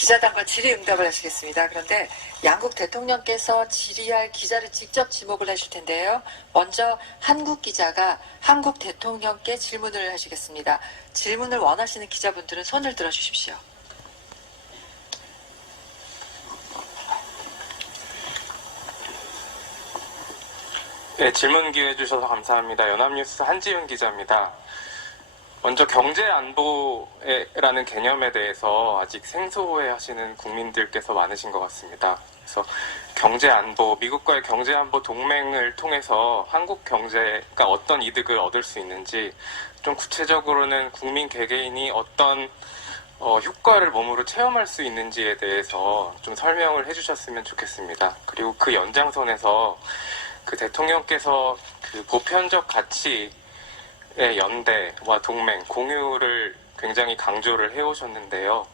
기자단과 질의응답을 하시겠습니다. 그런데 양국 대통령께서 질의할 기자를 직접 지목을 하실 텐데요. 먼저 한국 기자가 한국 대통령께 질문을 하시겠습니다. 질문을 원하시는 기자분들은 손을 들어주십시오. 네, 질문 기회 주셔서 감사합니다. 연합뉴스 한지윤 기자입니다. 먼저 경제안보라는 개념에 대해서 아직 생소해하시는 국민들께서 많으신 것 같습니다. 그래서 경제안보, 미국과의 경제안보 동맹을 통해서 한국 경제가 어떤 이득을 얻을 수 있는지, 좀 구체적으로는 국민 개개인이 어떤 효과를 몸으로 체험할 수 있는지에 대해서 좀 설명을 해주셨으면 좋겠습니다. 그리고 그 연장선에서 그 대통령께서 그 보편적 가치의 연대와 동맹, 공유를 굉장히 강조를 해오셨는데요.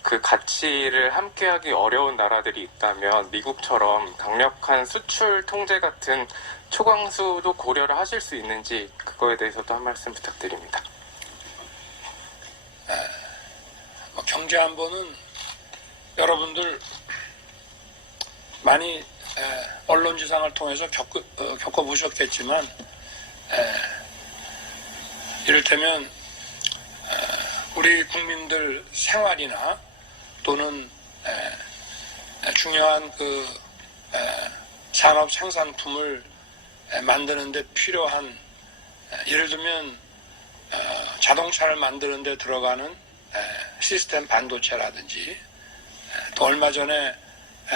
그 가치를 함께하기 어려운 나라들이 있다면 미국처럼 강력한 수출 통제 같은 초강수도 고려를 하실 수 있는지, 그거에 대해서도 한 말씀 부탁드립니다. 경제안보는 여러분들 많이 언론지상을 통해서 겪어보셨겠지만, 이를테면 우리 국민들 생활이나 또는 중요한 그 산업 생산품을 만드는 데 필요한, 예를 들면 자동차를 만드는 데 들어가는 시스템 반도체라든지, 또 얼마 전에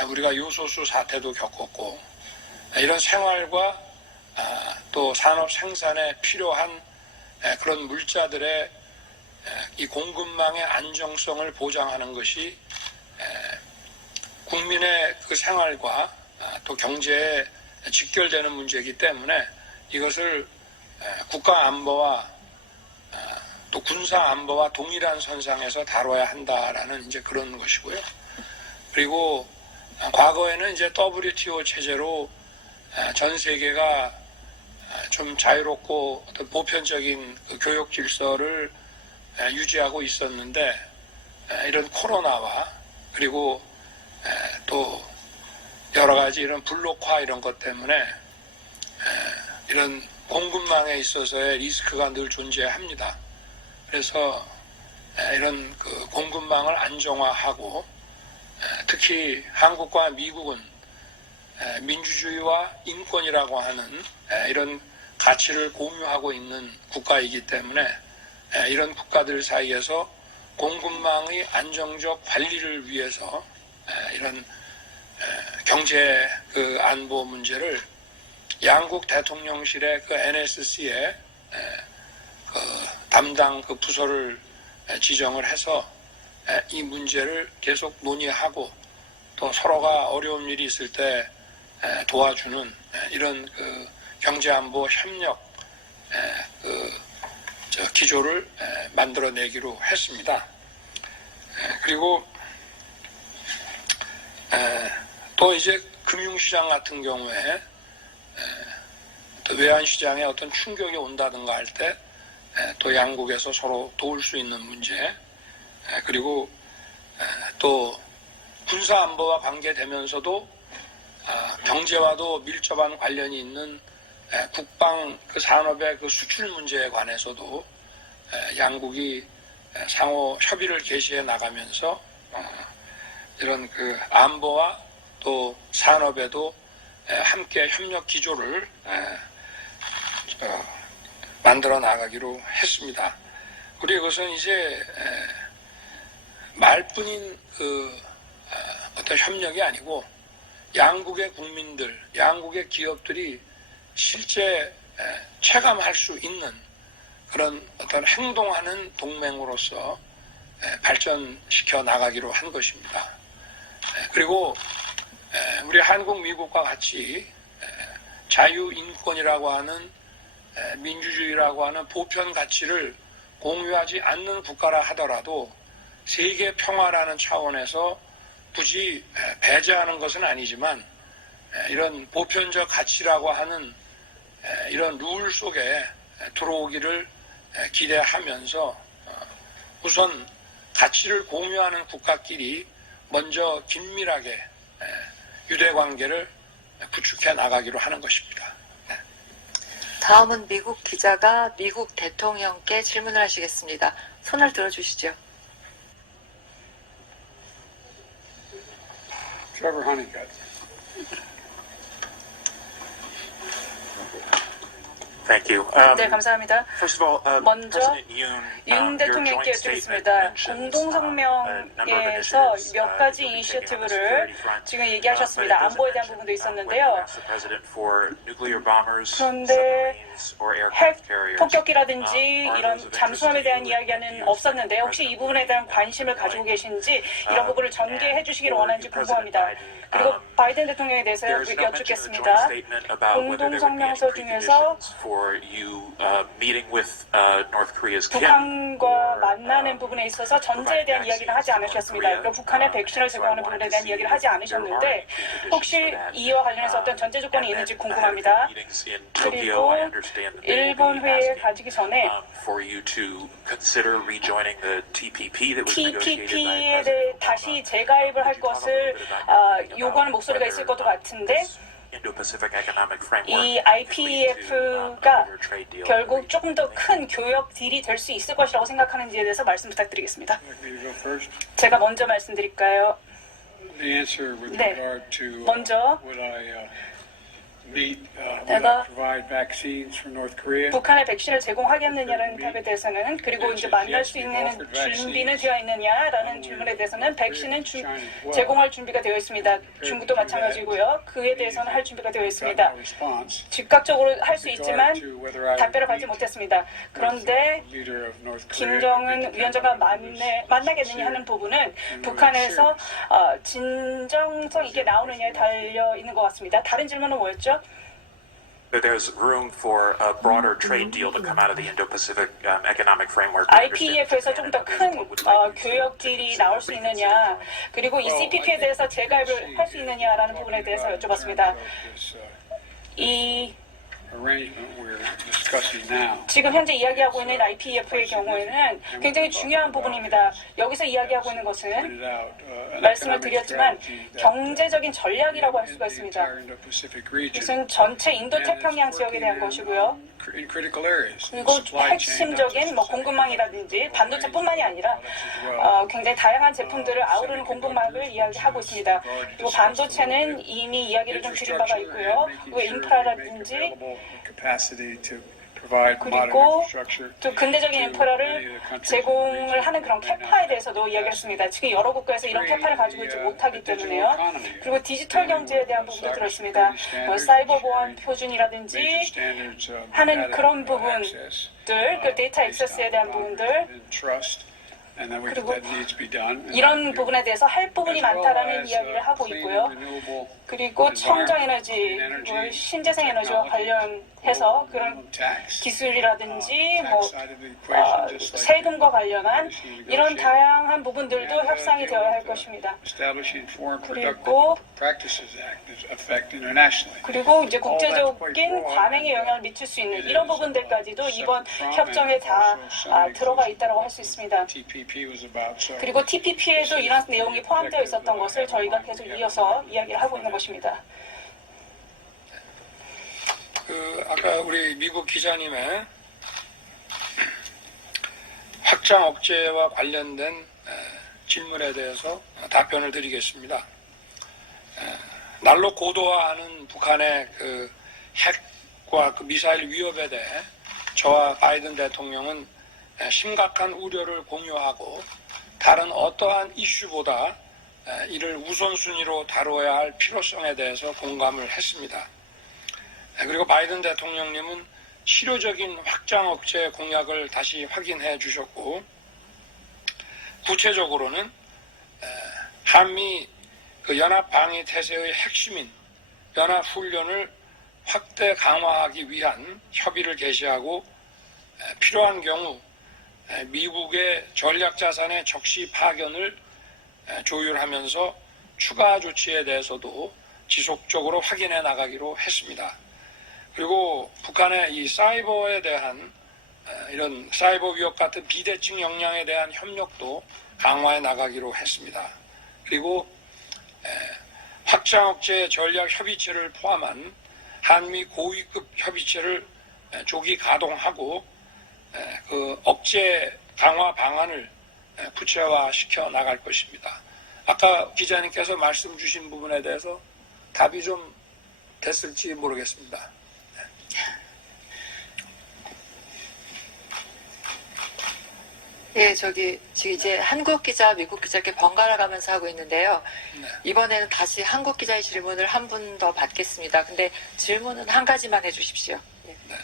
우리가 요소수 사태도 겪었고, 이런 생활과 또 산업 생산에 필요한 그런 물자들의 이 공급망의 안정성을 보장하는 것이 국민의 그 생활과 또 경제에 직결되는 문제이기 때문에 이것을 국가 안보와 또 군사 안보와 동일한 선상에서 다뤄야 한다라는 이제 그런 것이고요. 그리고 과거에는 이제 WTO 체제로 전 세계가 좀 자유롭고 어떤 보편적인 그 교육 질서를 유지하고 있었는데, 이런 코로나와 그리고 또 여러 가지 이런 블록화 이런 것 때문에 이런 공급망에 있어서의 리스크가 늘 존재합니다. 그래서 이런 그 공급망을 안정화하고, 특히 한국과 미국은 민주주의와 인권이라고 하는 이런 가치를 공유하고 있는 국가이기 때문에 이런 국가들 사이에서 공급망의 안정적 관리를 위해서 이런 경제 그 안보 문제를 양국 대통령실의 그 NSC에 그 담당 그 부서를 지정을 해서 이 문제를 계속 논의하고, 또 서로가 어려운 일이 있을 때 도와주는 이런 그 경제안보 협력 그 기조를 만들어내기로 했습니다. 그리고 또 이제 금융시장 같은 경우에 또 외환시장에 어떤 충격이 온다든가 할 때 또 양국에서 서로 도울 수 있는 문제, 그리고 또 군사안보와 관계되면서도 경제와도 밀접한 관련이 있는 국방 그 산업의 그 수출 문제에 관해서도 양국이 상호 협의를 개시해 나가면서 이런 그 안보와 또 산업에도 함께 협력 기조를 만들어 나가기로 했습니다. 그리고 이것은 이제 말뿐인 그 어떤 협력이 아니고 양국의 국민들, 양국의 기업들이 실제 체감할 수 있는 그런 어떤 행동하는 동맹으로서 발전시켜 나가기로 한 것입니다. 그리고 우리 한국, 미국과 같이 자유, 인권이라고 하는 민주주의라고 하는 보편 가치를 공유하지 않는 국가라 하더라도 세계 평화라는 차원에서 굳이 배제하는 것은 아니지만 이런 보편적 가치라고 하는 이런 룰 속에 들어오기를 기대하면서 우선 가치를 공유하는 국가끼리 먼저 긴밀하게 유대 관계를 구축해 나가기로 하는 것입니다. 다음은 미국 기자가 미국 대통령께 질문을 하시겠습니다. 손을 들어주시죠. Trevor Honeycutt. Thank you. 네, 감사합니다. First of all, 먼저 President Yoon, 윤 your 대통령께 joint statement 여쭙겠습니다. mentions, a number of 공동성명에서 initiatives, 몇 가지 including taking on the 이니셔티브를 security front. 지금 But it 얘기하셨습니다. doesn't 안보에 대한 mention 부분도 when you 있었는데요. ask the president for nuclear bombers, 그런데 submarines, or 핵 aircraft carriers. 폭격기라든지 Are 이런 those of interest 잠수함에 to 대한 you? 이야기는 Do you 없었는데 think 혹시 이 President 부분에 would 대한 be 관심을 가지고 계신지 이런 부분을 전개해 주시기를 원하는지 궁금합니다. 그리고 바이든 대통령에 대해서 There is no mention in the joint 여쭙겠습니다. statement about whether there would be any 공동성명서 중에서 preconditions for you meeting with North Korea's Kim 북한과 or, 만나는 부분에 있어서 전제에 대한 이야기는 하지 않으셨습니다. 그리고 북한의 백신을 제공하는 부분에 대한 이야기를 하지 않으셨는데 혹시 이와 관련해서 어떤 전제 조건이 있는지 궁금합니다. 그리고 일본 회의에 가지기 전에 for you to consider rejoining the TPP that was negotiated by TPP에 대해 President 다시 Obama. 재가입을 할 것을 요구하는 목소리가 있을 것도 같은데 Indo-Pacific Economic Framework, 이 if we need to, IPEF가 under trade deal, 결국 조금 더 큰 교역 딜이 될 수 있을 것이라고 생각하는지에 대해서 말씀 부탁드리겠습니다. Would you like me to go first? 제가 먼저 말씀드릴까요? The answer with 네. regard to 먼저 would I would 내가 I provide vaccines for North Korea? 북한에 백신을 제공하겠느냐라는 답에 대해서는 그리고 이제 만날 수 있는 준비는 되어 있느냐라는 질문에 대해서는 백신은 제공할 준비가 되어 있습니다. 중국도 마찬가지고요. 그에 대해서는 할 준비가 되어 있습니다. Got no response. 즉각적으로 할 수 있지만 To whether I 답변을 would 받지 meet 못했습니다. 그런데 the leader of North Korea 김정은 위원장과 만나겠느냐 하는 부분은 북한에서 진정성 있게 나오느냐에 달려 있는 것 같습니다. 다른 질문은 뭐였죠? There's room for a broader trade deal to come out of the Indo-Pacific Economic Framework. I understand IPEF에서 좀 더 큰 what would like you to 교역 딜이 나올 수 있느냐, 그리고 이 CPP에 대해서 재가입을 할 수 있느냐라는 부분에 대해서 여쭤봤습니다. 이 arrangement we're discussing now. 지금 현재 이야기하고 있는 IPEF의 경우에는 굉장히 중요한 부분입니다. 여기서 이야기하고 있는 것은 Pointed out, an 말씀을 economic 드렸지만 strategy that, 경제적인 전략이라고 할 수가 in the 있습니다. entire Indo-Pacific region. 이것은 전체 인도 And 태평양 it's 지역에 대한 working 것이고요. in critical areas. 그리고 Supply chain, not 핵심적인 just 뭐 the 공급망이라든지 반도체뿐만이 아니라 products as well. 굉장히 다양한 제품들을 아우르는 공급망을 이야기하고 있습니다. 그리고 반도체는 이미 이야기를 좀 드린 바가 있고요. 그리고 인프라라든지 그리고 또 근대적인 인프라를 제공을 하는 그런 캐파에 대해서도 이야기했습니다. 지금 여러 국가에서 이런 캐파를 가지고 있지 못하기 때문에요. 그리고 디지털 경제에 대한 부분도 들어있습니다. 뭐 사이버 보안 표준이라든지 하는 그런 부분들, 그 데이터 액세스에 대한 부분들, 그리고 이런 부분에 대해서 할 부분이 많다라는 이야기를 하고 있고요. 그리고 청정에너지, 신재생 에너지와 관련해서 그런 기술이라든지 뭐 세금과 관련한 이런 다양한 부분들도 협상이 되어야 할 것입니다. 그리고 이제 국제적인 관행에 영향을 미칠 수 있는 이런 부분들까지도 이번 협정에 다 들어가 있다고 할 수 있습니다. 그리고 TPP에도 이런 내용이 포함되어 있었던 것을 저희가 계속 이어서 이야기를 하고 있는 것입니다. 아까 우리 미국 기자님의 확장 억제와 관련된 질문에 대해서 답변을 드리겠습니다. 날로 고도화하는 북한의 그 핵과 그 미사일 위협에 대해 저와 바이든 대통령은 심각한 우려를 공유하고 다른 어떠한 이슈보다 이를 우선순위로 다뤄야 할 필요성에 대해서 공감을 했습니다. 그리고 바이든 대통령님은 실효적인 확장 억제 공약을 다시 확인해 주셨고 구체적으로는 한미 그 연합 방위 태세의 핵심인 연합 훈련을 확대 강화하기 위한 협의를 개시하고 필요한 경우 미국의 전략 자산의 적시 파견을 조율하면서 추가 조치에 대해서도 지속적으로 확인해 나가기로 했습니다. 그리고 북한의 이 사이버에 대한 이런 사이버 위협 같은 비대칭 역량에 대한 협력도 강화해 나가기로 했습니다. 그리고 확장 억제 전략 협의체를 포함한 한미 고위급 협의체를 조기 가동하고 그 억제 강화 방안을 구체화시켜 나갈 것입니다. 아까 기자님께서 말씀 주신 부분에 대해서 답이 좀 됐을지 모르겠습니다. 예, 지금 이제 한국 기자, 미국 기자 이렇게 번갈아 가면서 하고 있는데요. 네. 이번에는 다시 한국 기자의 질문을 한 분 더 받겠습니다. 근데 질문은 한 가지만 해주십시오. 예. 네.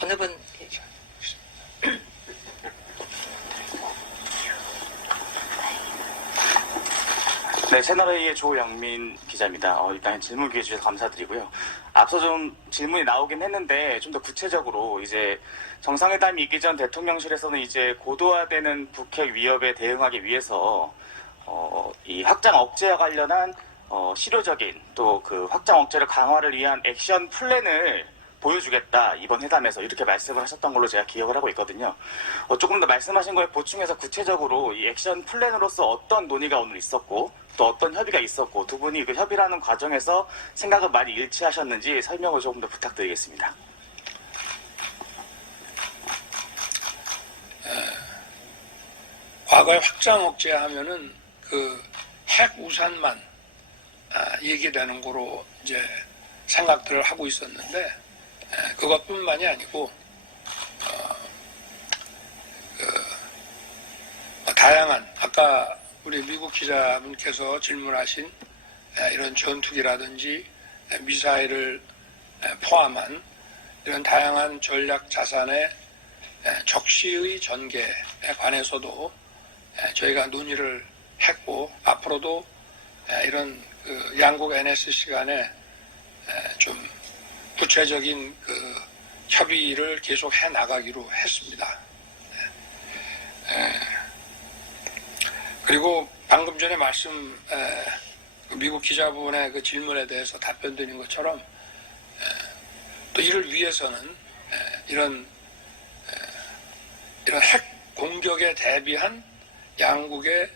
어느 분? 예. 네, 채널A의 조영민 기자입니다. 일단 질문 기회 주셔서 감사드리고요. 앞서 좀 질문이 나오긴 했는데 좀 더 구체적으로 이제 정상회담이 있기 전 대통령실에서는 이제 고도화되는 북핵 위협에 대응하기 위해서 이 확장 억제와 관련한 실효적인 또 그 확장 억제를 강화를 위한 액션 플랜을 보여주겠다 이번 회담에서 이렇게 말씀을 하셨던 걸로 제가 기억을 하고 있거든요. 조금 더 말씀하신 거에 보충해서 구체적으로 이 액션 플랜으로서 어떤 논의가 오늘 있었고 또 어떤 협의가 있었고 두 분이 그 협의라는 과정에서 생각을 많이 일치하셨는지 설명을 조금 더 부탁드리겠습니다. 과거에 확장 억제하면은 그 핵 우산만 얘기되는 거로 이제 생각들을 하고 있었는데 그것뿐만이 아니고 다양한 아까 우리 미국 기자분께서 질문하신 이런 전투기라든지 미사일을 포함한 이런 다양한 전략 자산의 적시의 전개에 관해서도 저희가 논의를 했고 앞으로도 이런 그 양국 NSC 간에 좀 구체적인 그 협의를 계속 해 나가기로 했습니다. 그리고 방금 전에 미국 기자분의 그 질문에 대해서 답변 드린 것처럼 또 이를 위해서는 이런 핵 공격에 대비한 양국의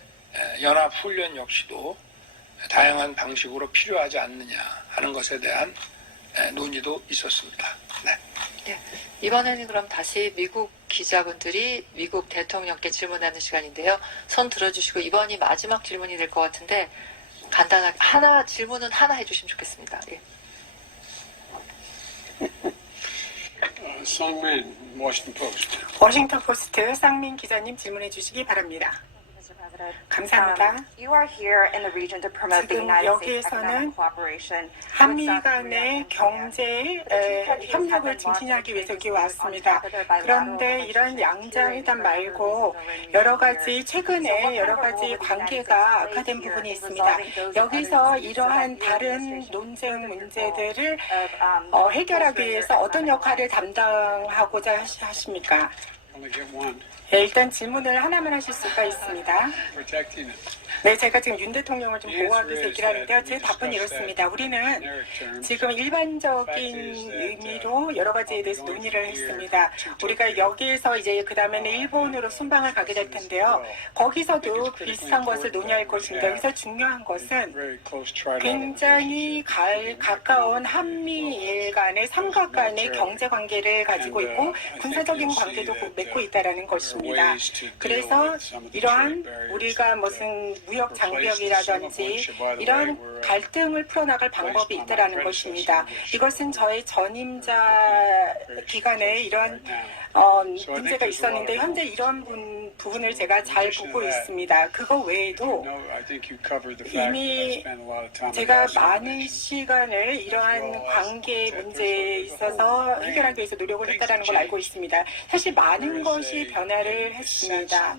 연합 훈련 역시도 다양한 방식으로 필요하지 않느냐 하는 것에 대한 논의도 있었습니다. 네. 예. 이번에는 그럼 다시 미국 기자분들이 미국 대통령께 질문하는 시간인데요. 손 들어주시고 이번이 마지막 질문이 될 것 같은데 간단하게 질문은 하나 해주시면 좋겠습니다. 예. Songman, Washington Post. 워싱턴 포스트 쌍민 기자님 질문해 주시기 바랍니다. 감사합니다. 지금 여기에서는 한미 간의 경제 협력을 증진하기 위해서 여기 왔습니다. 그런데 이런 양자회담 말고 최근에 여러 가지 관계가 악화된 부분이 있습니다. 여기서 이러한 다른 논쟁 문제들을 해결하기 위해서 어떤 역할을 담당하고자 하십니까? Only get one. 네, 일단 질문을 하나만 하실 수가 있습니다. Protecting it. 네, 제가 지금 윤 대통령을 좀 보호하기 위해서 얘기를 하는데요. 제 답은 이렇습니다. 우리는 지금 일반적인 의미로 여러 가지에 대해서 논의를 했습니다. 우리가 여기에서 이제 그 다음에는 일본으로 순방을 가게 될 텐데요. 거기서도 비슷한 것을 논의할 것입니다. 여기서 중요한 것은 굉장히 가까운 한미일 간의 삼각 간의 경제 관계를 가지고 있고 군사적인 관계도 맺고 있다는 것입니다. 그래서 이러한 우리가 무슨 무역 장벽이라든지 이런 갈등을 풀어나갈 방법이 있다라는 것입니다. 이것은 저의 전임자 기간에 이런 문제가 있었는데 현재 이런 부분을 제가 잘 보고 있습니다. 그거 외에도 이미 제가 많은 시간을 이러한 관계 문제에 있어서 해결하기 위해서 노력을 했다는 걸 알고 있습니다. 사실 많은 것이 변화를 했습니다.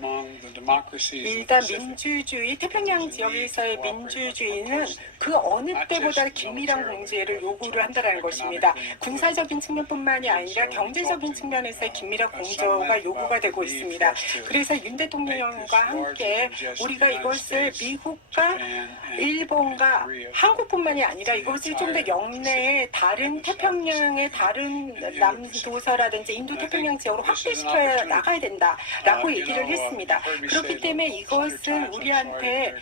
일단 민주주의, 태평양 지역에서의 민주주의는 그 어느 때보다 긴밀한 공조를 요구를 한다는 것입니다. 군사적인 측면뿐만이 아니라 경제적인 측면에서의 긴밀한 공조가 요구가 되고 있습니다. 그래서 그래서 윤 대통령과 함께 우리가 이것을 미국과 일본과 한국뿐만이 아니라 이것을 좀 더 영내의 다른 태평양의 다른 남도서라든지 인도 태평양 지역으로 확대시켜 나가야 된다라고 얘기를 했습니다. 그렇기 때문에 이것은 우리한테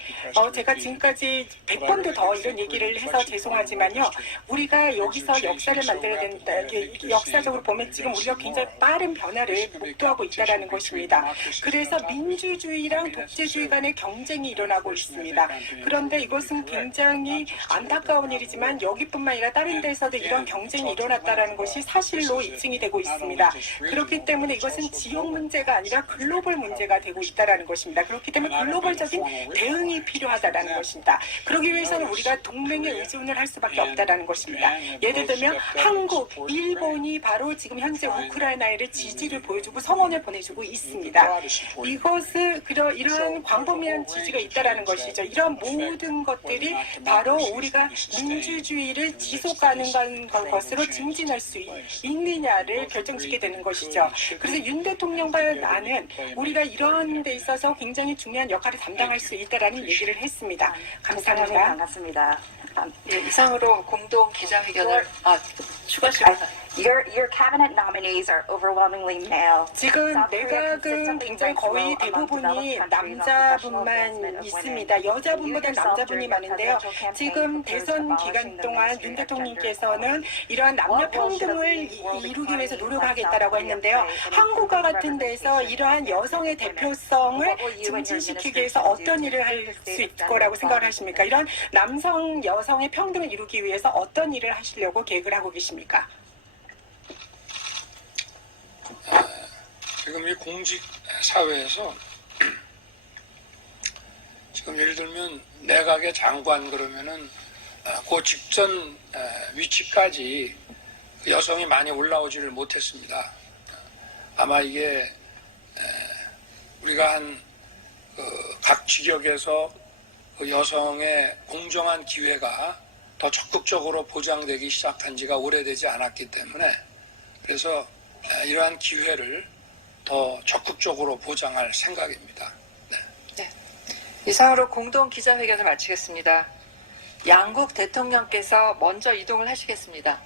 제가 지금까지 100번도 더 이런 얘기를 해서 죄송하지만요. 우리가 여기서 역사를 만들어야 된다. 역사적으로 보면 지금 우리가 굉장히 빠른 변화를 목도하고 있다는 것입니다. 그래서 민주주의랑 독재주의 간의 경쟁이 일어나고 있습니다. 그런데 이것은 굉장히 안타까운 일이지만 여기뿐만 아니라 다른 데서도 이런 경쟁이 일어났다는 것이 사실로 입증이 되고 있습니다. 그렇기 때문에 이것은 지역 문제가 아니라 글로벌 문제가 되고 있다는 것입니다. 그렇기 때문에 글로벌적인 대응이 필요하다는 것입니다. 그러기 위해서는 우리가 동맹에 의존을 할 수밖에 없다는 것입니다. 예를 들면 한국, 일본이 바로 지금 현재 우크라이나에 지지를 보여주고 성원을 보내주고 있습니다. 이것은 이러한 광범위한 지지가 있다는 것이죠. 이런 모든 것들이 바로 우리가 민주주의를 지속 가능한 것으로 증진할 수 있느냐를 결정짓게 되는 것이죠. 그래서 윤 대통령과 나는 우리가 이런 데 있어서 굉장히 중요한 역할을 담당할 수 있다라는 얘기를 했습니다. 감사합니다. 반갑습니다. 예, 이상으로 공동 기자회견을 추가시간. Your cabinet nominees are overwhelmingly male. 지금 내각은 굉장히 거의 대부분이 남자분만 있습니다. 여자분보다 남자분이 많은데요. 지금 대선 기간 동안 윤 대통령께서는 이러한 남녀 평등을 이루기 위해서 노력하겠다라고 했는데요. 한국과 같은 데서 이러한 여성의 대표성을 증진시키기 위해서 어떤 일을 할 수 있을 거라고 생각을 하십니까? 이런 남성, 여성의 평등을 이루기 위해서 어떤 일을 하시려고 계획을 하고 계십니까? 지금 이 공직 사회에서 지금 예를 들면 내각의 장관 그러면은 그 직전 위치까지 여성이 많이 올라오지를 못했습니다. 아마 이게 우리가 한 각 지역에서 그 여성의 공정한 기회가 더 적극적으로 보장되기 시작한 지가 오래되지 않았기 때문에 그래서 이러한 기회를 더 적극적으로 보장할 생각입니다. 네. 이상으로 공동 기자회견을 마치겠습니다. 양국 대통령께서 먼저 이동을 하시겠습니다.